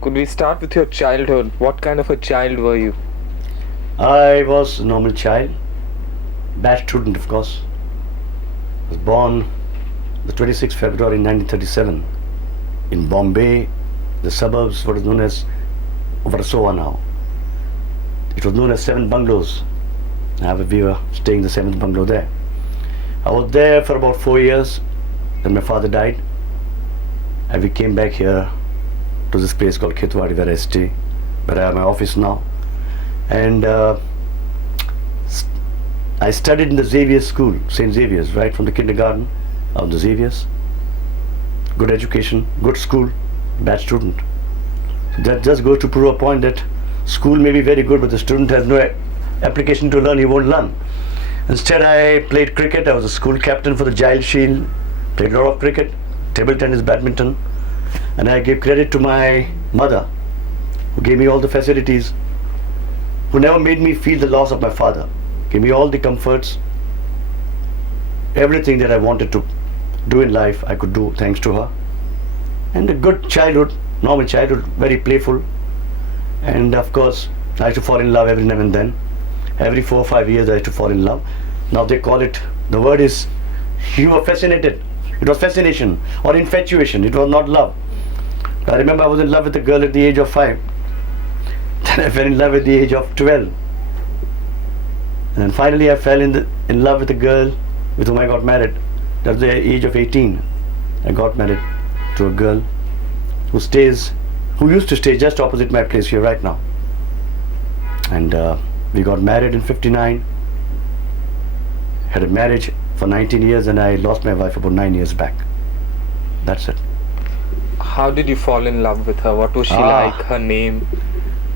Could we start with your childhood? What kind of a child were you? I was a normal child, bad student of course. I was born the 26th February 1937 in Bombay, the suburbs, what is known as Warsaw now. It was known as Seven Bungalows. We were staying in the seventh bungalow there. I was there for about 4 years. Then my father died, and we came back here to this place called Khetwadi where I stay, where I have my office now. And I studied in the Xavier School, St. Xavier's, right from the kindergarten of the Xavier's. Good education, good school, bad student. That just goes to prove a point that school may be very good, but the student has no application to learn, he won't learn. Instead, I played cricket. I was a school captain for the Giles Shield, played a lot of cricket, table tennis, badminton, and I give credit to my mother, who gave me all the facilities, who never made me feel the loss of my father, gave me all the comforts, everything that I wanted to do in life, I could do thanks to her. And a good childhood, normal childhood, very playful. And of course, I used to fall in love every now and then. Every 4 or 5 years I used to fall in love. Now they call it, the word is, you were fascinated. It was fascination or infatuation. It was not love. I remember I was in love with a girl at the age of 5. Then I fell in love at the age of 12. And then finally I fell in love with a girl with whom I got married. At the age of 18, I got married to a girl who used to stay just opposite my place here right now. And we got married in 59, had a marriage for 19 years, and I lost my wife about 9 years back. That's it. How did you fall in love with her? What was she like? Her name?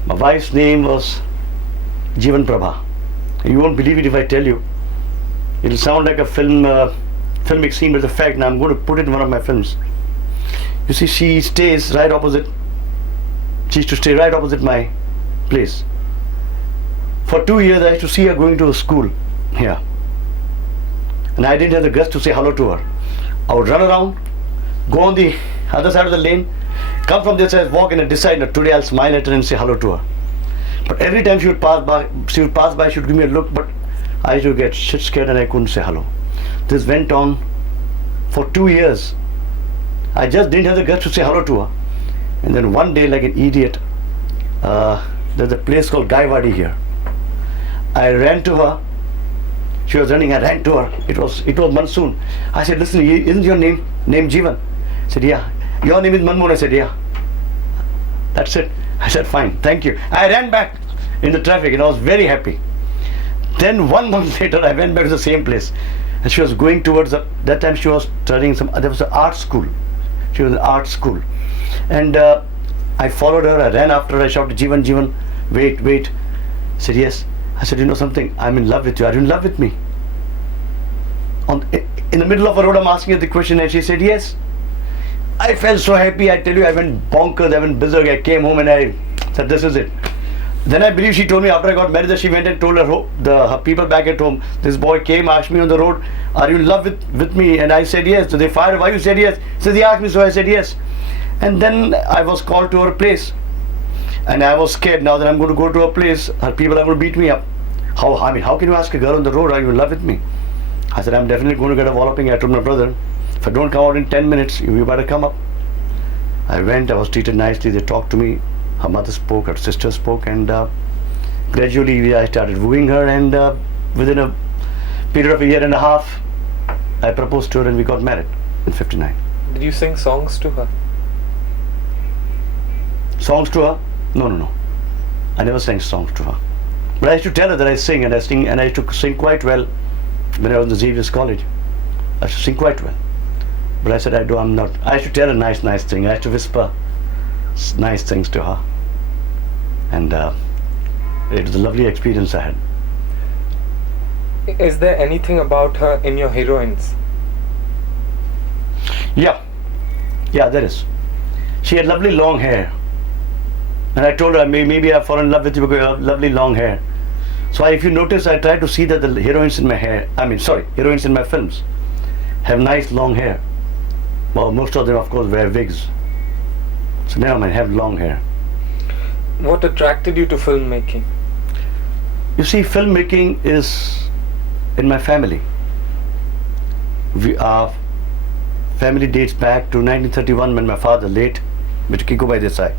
My wife's name was Jeevan Prabha. You won't believe it if I tell you. It'll sound like a filmic scene, but it's a fact, and I'm going to put it in one of my films. You see, she stays right opposite. She used to stay right opposite my place. For 2 years, I used to see her going to a school here. And I didn't have the guts to say hello to her. I would run around, go on the other side of the lane, come from this side, walk in and decide that today I'll smile at her and say hello to her. But every time she would pass by, she would give me a look, but I used to get shit scared and I couldn't say hello. This went on for 2 years. I just didn't have the guts to say hello to her. And then one day, like an idiot, there's a place called Gaiwadi here. I ran to her. She was running. I ran to her. It was monsoon. I said, "Listen, isn't your name Jeevan?" I said, "Yeah." "Your name is Manmohan." I said, "Yeah." That's it. I said, "Fine, thank you." I ran back in the traffic and I was very happy. Then 1 month later, I went back to the same place, and she was going towards that time she was studying there was an art school. She was in art school, and I followed her. I ran after her. I shouted, "Jeevan, Jeevan, wait, wait." I said, "Yes." I said, "You know something? I'm in love with you. Are you in love with me?" In the middle of a road, I'm asking her the question, and she said, "Yes." I felt so happy. I tell you, I went bonkers. I went berserk. I came home and I said, "This is it." Then I believe she told me after I got married that she went and told her people back at home, "This boy came, asked me on the road, 'Are you in love with me?' And I said yes." So they fired, "Why you said yes?" So they asked me, so I said yes. And then I was called to her place. And I was scared now that I'm going to go to a place, her people are going to beat me up. How can you ask a girl on the road, "Are you in love with me?" I said, "I'm definitely going to get a walloping." I told my brother, "If I don't come out in 10 minutes, you better come up." I went, I was treated nicely, they talked to me. Her mother spoke, her sister spoke, and gradually I started wooing her, and within a period of a year and a half, I proposed to her and we got married in 59. Did you sing songs to her? Songs to her? No. I never sang songs to her. But I used to tell her that I sing, and I used to sing quite well when I was in the Xavier's College. I used to sing quite well. But I said, I'm not. I used to tell her nice things. I used to whisper nice things to her. And it was a lovely experience I had. Is there anything about her in your heroines? Yeah, there is. She had lovely long hair. And I told her, maybe I've fallen in love with you because you have lovely long hair. So if you notice, I try to see that the heroines in my films have nice long hair. Well, most of them, of course, wear wigs. So never mind, have long hair. What attracted you to filmmaking? You see, filmmaking is in my family. Our family dates back to 1931 when my father, late Mr. Manmohan Desai,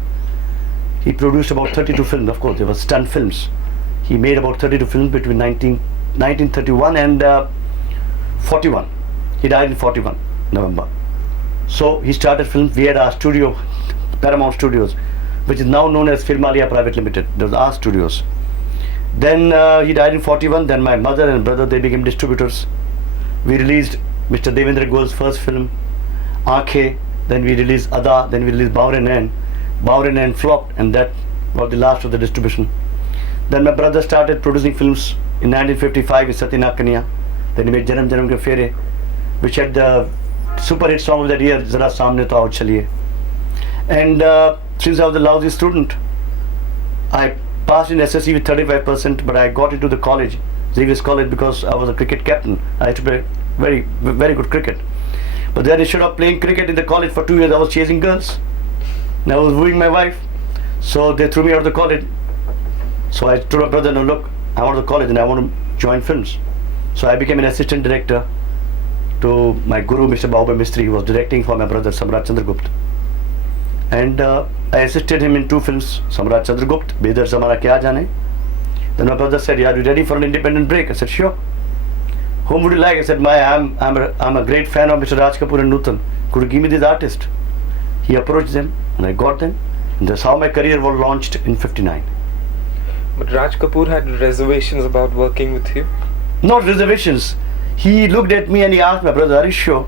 he produced about 32 films. Of course, they were stunt films. He made about 32 films between 1931 and 41. He died in 41, November. So he started films. We had our studio, Paramount Studios, which is now known as Filmalia Private Limited. Those are our studios. Then he died in 41. Then my mother and brother, they became distributors. We released Mr. Devendra Goel's first film, Aankhein. Then we released Ada. Then we released Bawre Nain. Bawre Nain flopped, and that was the last of the distribution. Then my brother started producing films in 1955 with Satyana Kanya. Then he made Janam Janam Ke Fere, which had the super hit song of that year, Zara Samne To Aao Chaliye. And since I was a lousy student, I passed in SSC with 35%, but I got into the college, Xavier College, because I was a cricket captain. I had to play very, very good cricket. But then instead of playing cricket in the college for 2 years, I was chasing girls. And I was wooing my wife. So they threw me out of the college. So I told my brother, no, look, I want to college and I want to join films. So I became an assistant director to my guru, Mr. Bahubali Mistry, who was directing for my brother, Samrat Chandragupta. And I assisted him in 2 films, Samrat Chandragupta, Bedar Zamara Kya Jane. Then my brother said, are you ready for an independent break? I said, sure. Whom would you like? I said, I'm a great fan of Mr. Raj Kapoor and Nutan. Could you give me this artist? He approached them and I got them. And that's how my career was launched in 59. But Raj Kapoor had reservations about working with you? Not reservations. He looked at me and he asked my brother, are you sure?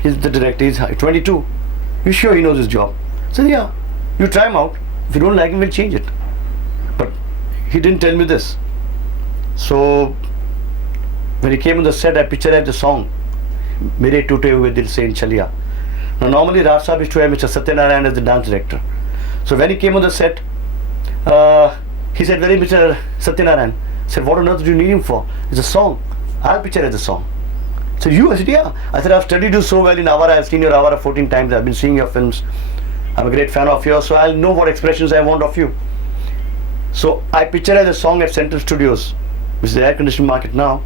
He's the director, he's 22. You sure he knows his job? I said, yeah, you try him out. If you don't like him, we'll change it. But he didn't tell me this. So when he came on the set, I pictured the song, Mere Tute Hue Dil Se in Chaliya. Now normally Raj Sahab used to have Mr. Satyanarayan as the dance director. So when he came on the set, he said, where is Mr. Satyanarayan? I said, what on earth do you need him for? It's a song. I'll picture it as a song. I said, you? I said, yeah. I said, I've studied you so well in Avara. I've seen your Avara 14 times. I've been seeing your films. I'm a great fan of yours, so I'll know what expressions I want of you. So I pictured it as a song at Central Studios, which is the air-conditioned market now.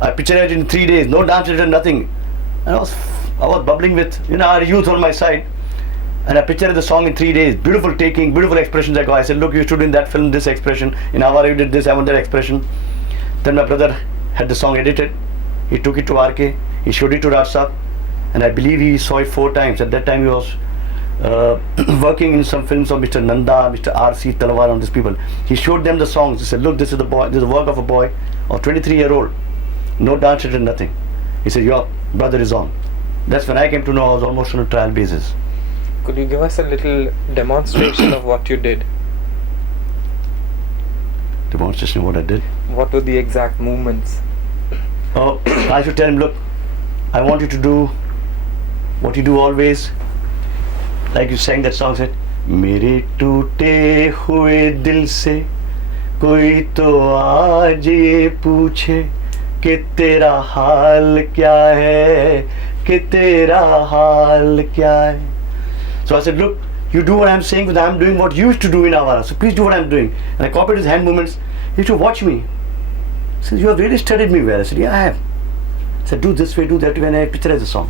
I pictured it in 3 days. No dance, nothing. And I was bubbling with, our youth on my side. And I pictured the song in 3 days. Beautiful taking, beautiful expressions I got. I said, look, you stood in that film, this expression. In Avara, you did this, I want that expression. Then my brother had the song edited. He took it to RK. He showed it to Raj Sahab. And I believe he saw it 4 times. At that time, he was working in some films of Mr. Nanda, Mr. R.C. Talwar, and these people. He showed them the songs. He said, look, this is the boy. This is the work of a boy of 23-year-old. No dance, nothing. He said, your brother is on. That's when I came to know I was almost on a trial basis. Could you give us a little demonstration of what you did? Demonstration of what I did? What were the exact movements? Oh, I should tell him, look, I want you to do what you do always. Like you sang that song, said, Mere toote hue dil se koi to aaj ye pooche कि तेरा हाल क्या है कि तेरा हाल क्या है. So I said, look, you do what I'm saying, but I'm doing what you used to do in Avara. So please do what I'm doing. And I copied his hand movements. He used to watch me. He said, you have really studied me well. I said, yeah, I have. I said, do this way, do that way, and I pictured the song.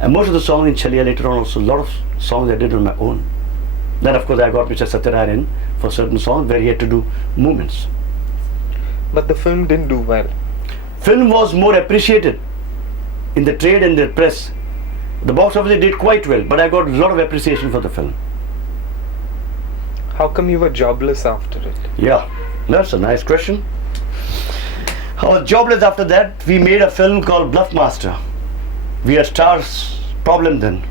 And most of the songs in Chaliya later on, also a lot of songs I did on my own. Then of course I got Mr. Satyanarayan for certain songs where he had to do movements. But the film didn't do well. Film was more appreciated in the trade and the press. The box office did quite well, but I got a lot of appreciation for the film. How come you were jobless after it? Yeah, that's a nice question. I was jobless after that. We made a film called Bluff Master. We had stars problem then.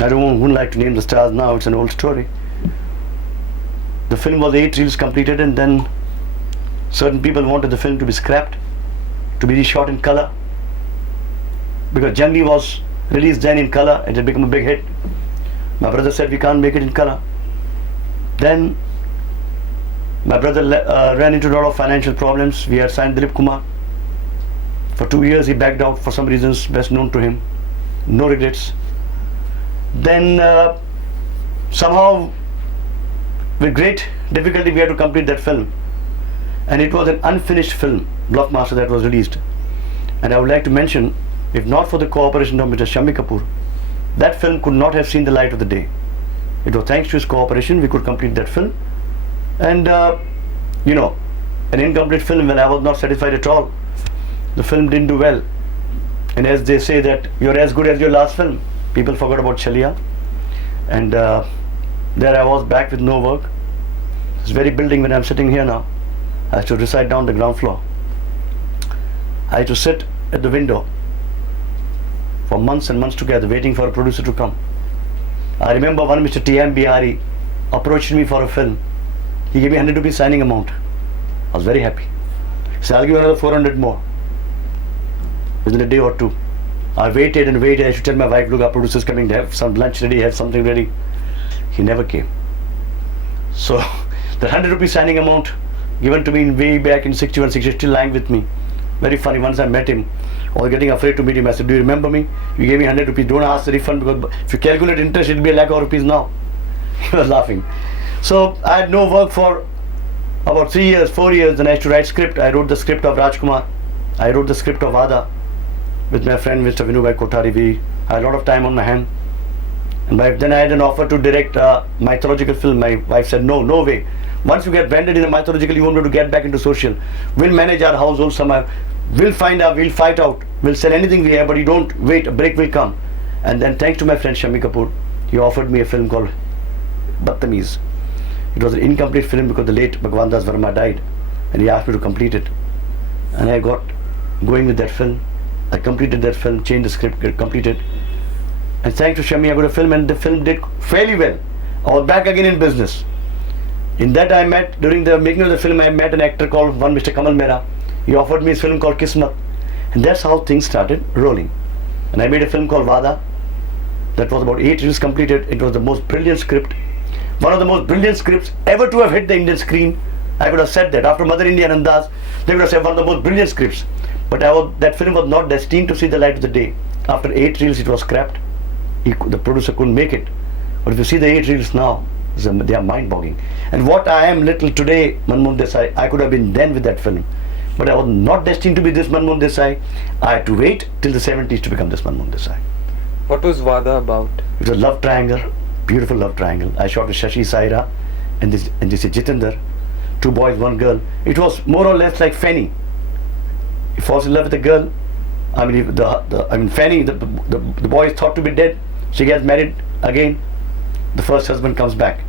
I wouldn't like to name the stars now, it's an old story. The film was 8 reels completed, and then certain people wanted the film to be scrapped, to be reshot in color, because Jangi was released then in color. It had become a big hit. My brother said we can't make it in color. Then my brother ran into a lot of financial problems. We had signed Dilip Kumar. For 2 years he backed out for some reasons best known to him. No regrets. Then somehow with great difficulty we had to complete that film. And it was an unfinished film, Blockmaster, that was released. And I would like to mention, if not for the cooperation of Mr. Shammi Kapoor, that film could not have seen the light of the day. It was thanks to his cooperation we could complete that film. And you know, an incomplete film, when I was not satisfied at all, the film didn't do well. And as they say that you're as good as your last film, people forgot about Challi. And there I was back with no work. This very building when I'm sitting here now, I had to reside down the ground floor. I had to sit at the window for months and months together waiting for a producer to come. I remember one Mr. T.M. Bihari approached me for a film. He gave me 100 rupees signing amount. I was very happy. He said, I'll give you another 400 more within a day or two. I waited and waited. I should tell my wife, look, our producer's coming to have some lunch ready, have something ready. He never came. So the 100 rupees signing amount given to me way back in 61, 60 is still lying with me. Very funny. Once I met him, I was getting afraid to meet him. I said, do you remember me? You gave me 100 rupees. Don't ask the refund, because if you calculate interest, it'll be a lakh of rupees now. He was laughing. So I had no work for about 3 years, 4 years. Then I had to write script. I wrote the script of Rajkumar. I wrote the script of Ada with my friend Mr. Vinubhai Kothari. We had a lot of time on my hand. And then I had an offer to direct a mythological film. My wife said, no, no way. Once you get branded in a mythological, you won't be able to get back into social. We'll manage our household somehow. We'll find out, we'll fight out. We'll sell anything we have, but you don't wait, a break will come. And then thanks to my friend Shammi Kapoor, he offered me a film called Badtameez. It was an incomplete film because the late Bhagwan Das Verma died, and he asked me to complete it. And I got going with that film. I completed that film, changed the script, completed. And thanks to Shammi, I got a film, and the film did fairly well. I was back again in business. In that I met, during the making of the film, I met an actor called one Mr. Kamal Mehra. He offered me his film called Kismat. And that's how things started rolling. And I made a film called Vada. That was about 8 years completed. It was the most brilliant script. One of the most brilliant scripts ever to have hit the Indian screen. I would have said that. After Mother India and Andaz, they would have said one of the most brilliant scripts. But that film was not destined to see the light of the day. After 8 reels, it was scrapped. The producer couldn't make it. But if you see the 8 reels now, they are mind-boggling. And what I am little today, Manmohan Desai, I could have been then with that film. But I was not destined to be this Manmohan Desai. I had to wait till the 70s to become this Manmohan Desai. What was Vada about? It was a love triangle, beautiful love triangle. I shot with Shashi Saira and this is Jitendra, 2 boys, 1 girl. It was more or less like Fanny. He falls in love with a girl. Fanny, the boy is thought to be dead. She gets married again. The first husband comes back.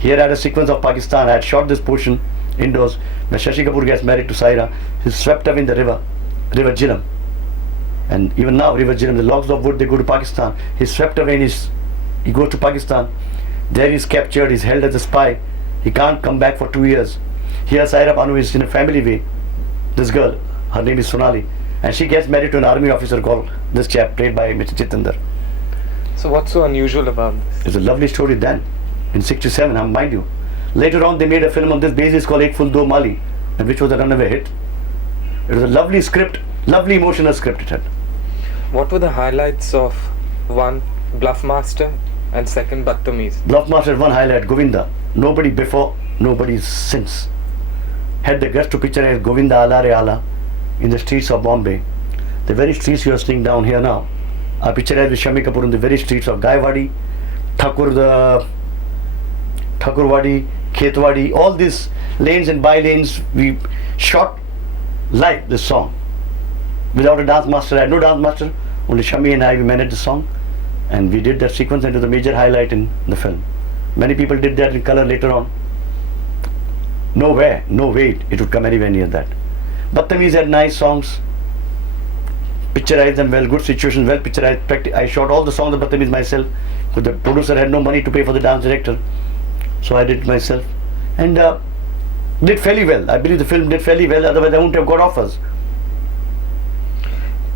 Here I had a sequence of Pakistan. I had shot this portion indoors. When Shashi Kapoor gets married to Saira, he's swept up in the river Jhelum. And even now, River Jhelum, the logs of wood, they go to Pakistan. He's swept away and he goes to Pakistan. There he's captured, he's held as a spy. He can't come back for 2 years. Here Saira Banu is in a family way. This girl, her name is Sonali. And she gets married to an army officer called this chap, played by Mr. Jitendra. So what's so unusual about this? It's a lovely story then, in 67, mind you. Later on, they made a film on this basis called Ek Ful Do Mali, and which was a runaway hit. It was a lovely script, lovely emotional script it had. What were the highlights of one, Bluffmaster, and second, Badtameez? Bluffmaster, one highlight, Govinda. Nobody before, nobody since had the guts to picture Govinda Ala Re Ala in the streets of Bombay. The very streets you are seeing down here now are pictured with Shammi Kapoor in the very streets of Gaiwadi, Thakurwadi, Khetwadi, all these lanes and by lanes. We shot live this song without a dance master. I had no dance master, only Shammi and I, we managed the song, and we did that sequence, and it was a major highlight in the film. Many people did that in color later on. No way it would come anywhere near that. Badtameez had nice songs, picturized them well, good situations, well picturized. I shot all the songs of Badtameez myself, because the producer had no money to pay for the dance director. So I did it myself, and did fairly well. I believe the film did fairly well, otherwise I wouldn't have got offers.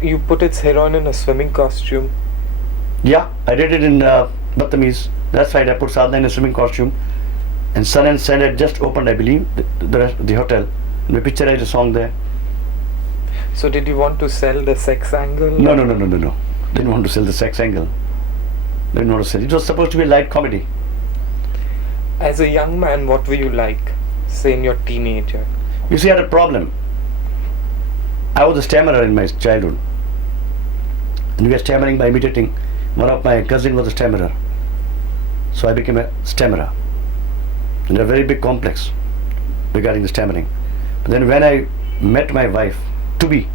You put its heroine in a swimming costume. Yeah, I did it in Badtameez. That's right, I put Sadhna in a swimming costume, and Sun and Sand had just opened, I believe, the hotel, and we picturized a song there. So did you want to sell the sex angle? No. Didn't want to sell the sex angle. Didn't want to sell. It was supposed to be a light comedy. As a young man, what were you like, say in your teenager? You see, I had a problem. I was a stammerer in my childhood. And we were stammering by imitating. One of my cousins was a stammerer. So I became a stammerer. And a very big complex regarding the stammering. But then when I met my wife, to be,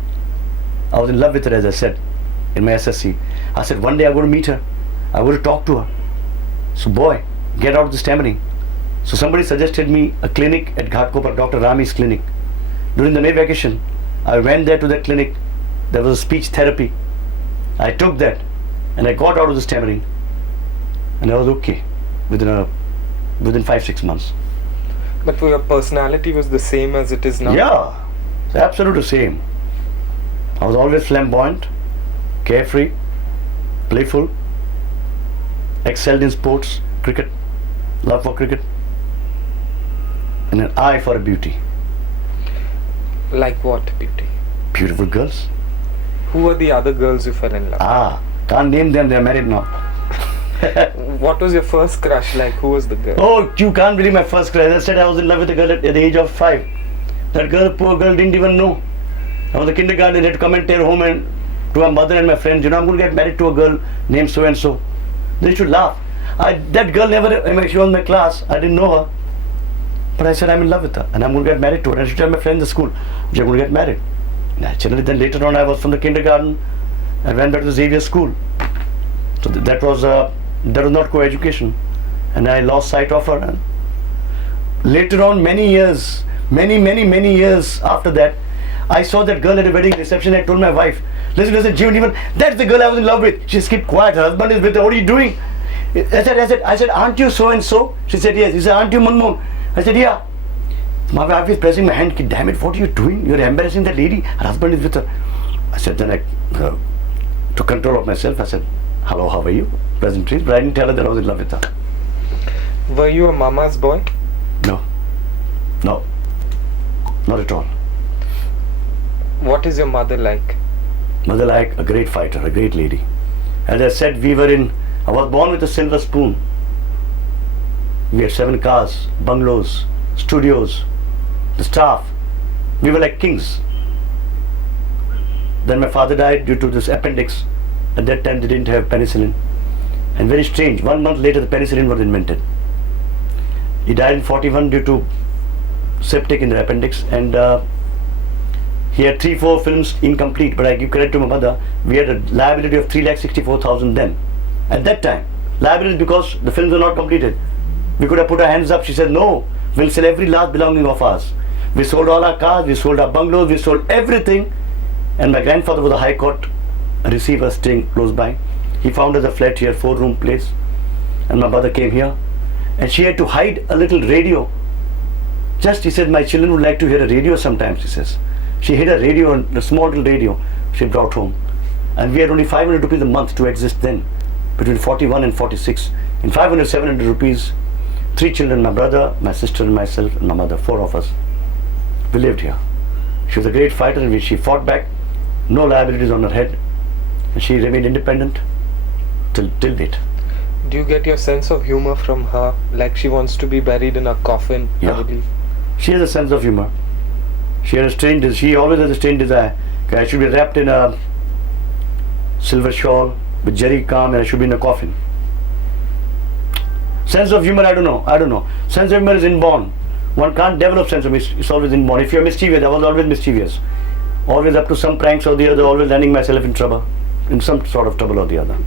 I was in love with her, as I said, in my SSC. I said, one day I'm going to meet her. I'm going to talk to her. So boy, get out of the stammering. So somebody suggested me a clinic at Ghatkopar, Dr. Rami's clinic. During the May vacation, I went there to that clinic. There was a speech therapy. I took that and I got out of the stammering. And I was okay within 5-6 months. But your personality was the same as it is now? Yeah, it's absolutely the same. I was always flamboyant, carefree, playful, excelled in sports, cricket, love for cricket, and an eye for beauty. Like what beauty? Beautiful girls. Who were the other girls you fell in love with? Can't name them, they're married now. What was your first crush like? Who was the girl? Oh, you can't believe my first crush. As I said, I was in love with a girl at the age of 5. That girl, poor girl, didn't even know. I was in kindergarten, I had to come and tell home and to my mother and my friends, I'm going to get married to a girl named so and so. They should laugh. That girl she was in my class, I didn't know her. But I said, I'm in love with her and I'm going to get married to her. And I should tell my friends in school, you're going to get married. Naturally, then later on, I was from the kindergarten and went back to the Xavier School. So that was not co-education. And I lost sight of her. And later on, many years after that, I saw that girl at a wedding reception. I told my wife, listen, June, that's the girl I was in love with. She just kept quiet. Her husband is with her. What are you doing? I said, aren't you so and so? She said, yes. He said, aren't you Manmohan? I said, yeah. My wife is pressing my hand. Damn it, what are you doing? You're embarrassing that lady. Her husband is with her. I said, then I took control of myself. I said, hello, how are you? Pleasantries. But I didn't tell her that I was in love with her. Were you a mama's boy? No, not at all. What is your mother like? Mother like a great fighter, a great lady. As I said, I was born with a silver spoon. We had 7 cars, bungalows, studios, the staff. We were like kings. Then my father died due to this appendix. At that time they didn't have penicillin. And very strange, 1 month later the penicillin was invented. He died in 41 due to septic in the appendix, and he had 3-4 films incomplete, but I give credit to my mother. We had a liability of 3,64,000 then. At that time, liability because the films were not completed. We could have put our hands up. She said, no, we'll sell every last belonging of ours. We sold all our cars, we sold our bungalows, we sold everything. And my grandfather was a high court receiver staying close by. He found us a flat here, 4-room place. And my mother came here. And she had to hide a little radio. He said, my children would like to hear a radio sometimes, he says. She hid a radio, a small little radio she brought home. And we had only 500 rupees a month to exist then, between 41 and 46. In 500, 700 rupees, 3 children, my brother, my sister and myself and my mother, 4 of us. We lived here. She was a great fighter and she fought back, no liabilities on her head. And she remained independent till date. Do you get your sense of humor from her? Like she wants to be buried in a coffin, Yeah. I believe. She has a sense of humor. She always has a strange desire. I should be wrapped in a silver shawl with jerry calm and I should be in a coffin. Sense of humor, I don't know. Sense of humor is inborn. One can't develop sense of humor. It's always inborn. If you're mischievous, I was always mischievous. Always up to some pranks or the other, always landing myself in trouble. In some sort of trouble or the other.